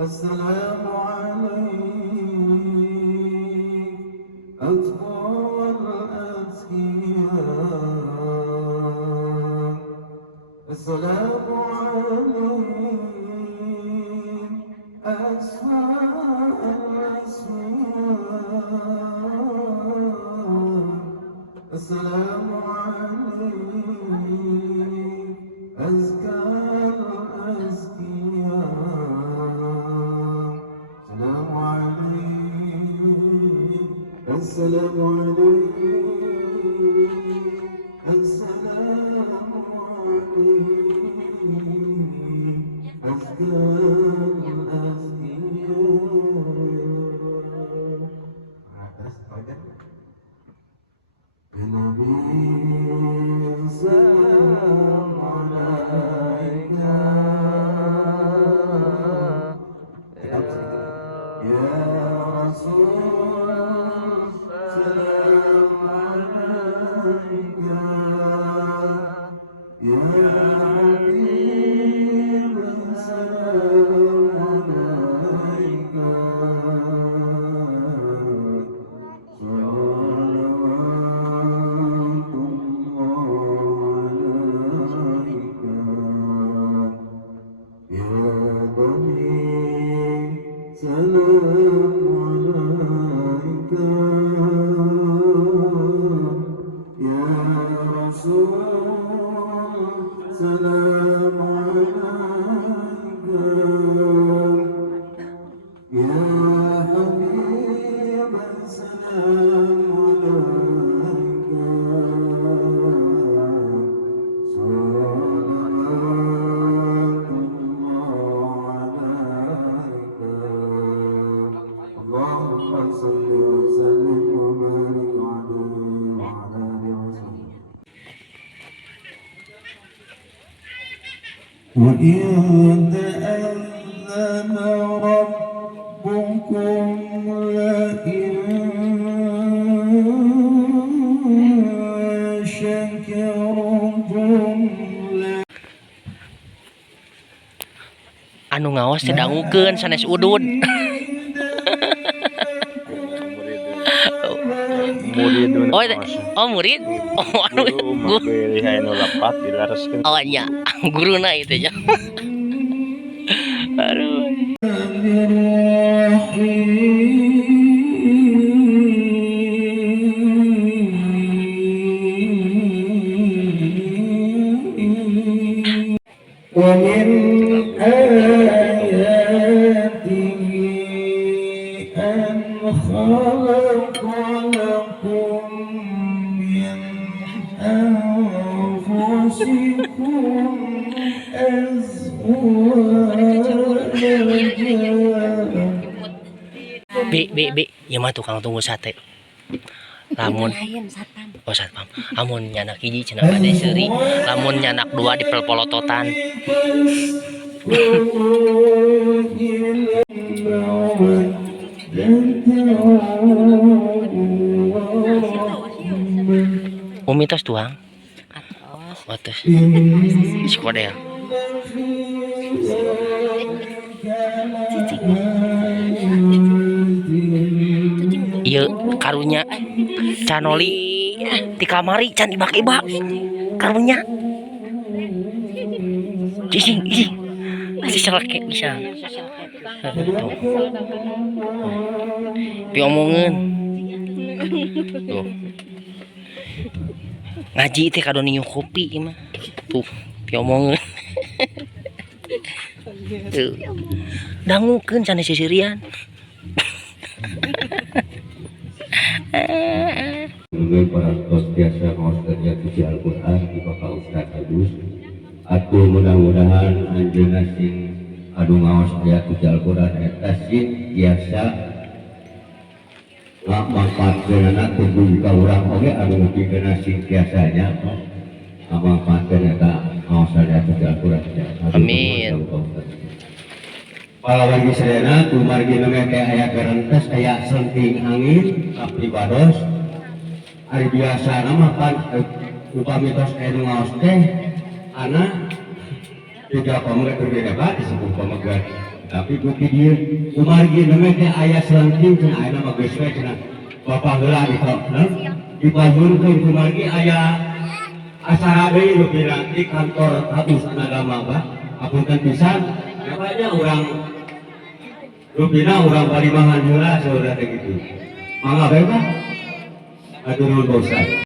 السلام عليك أتقى الأزكياء السلام عليك أسماء الأسمياء السلام عليك أزكى الأزكياء السلام عليك السلام عليك أزكى الأزكياء النبي سلام عليك يا رسول سلام عليك يا حبيب سلام عليك صلوات الله عليك يا ضمير سلام عليك يا رسول سلام عليك يا حبيب سلام عليك صلوات الله عليك اللهم صل وسلم وبارك عليه وعلى آله وصحبه وإن تأذن ربكم لئن شكرتم anu ngaos teh dangukeun sanes udud. Murid. Oh anu oh nya guruna itu nya. Aduh. ومن آياته أن خلق لكم من أنفسكم Bi, ya mah tukang tunggu sate. Lamun oh satpam. Amun nyanak hiji cenah bade seuri, lamun nyanak dua dipelpolototan. Umi tos tuang. Atos. Si kodel. Iya karunya canoli di kamari can ibak-ibak karunya cicing masih selek bisa pi omongeun Tuh. Ngaji teh kado ninyu kopi mah. Tuh, piomong. Tuh. Dangukeun cenah sisirian. Nunggu para tos biasa maustadnya puji Al-Quran di Bapak Ustaz Agus. Atuh mudah-mudahan anjeunna sing adu ngaos ayat puji Al-Quran eta sing biasa manfaatkeun anak tubuh ka urang oge anu ngupikeun sing biasanya manfaatkeun eta ngaos ayat puji Al-Quran. Amin. Pahlawan Gisrena tu margi nama kayak ayat garantas ayat senting angin pribados hari biasa nama kan upami tos enu ngaos teh anak juga pamegat berbeda pak disebut pamegat tapi bukti dia margi nama kayak ayat senting cina ayat nama geswe cina bapak gelah di pajun ke margi ayat asara deui lebih nanti kantor habis agama pak apunten pisan namanya orang Rupina orang Palimangan heula saudara gitu. Mangga bae Pak. Atur nuhun Pak Ustaz.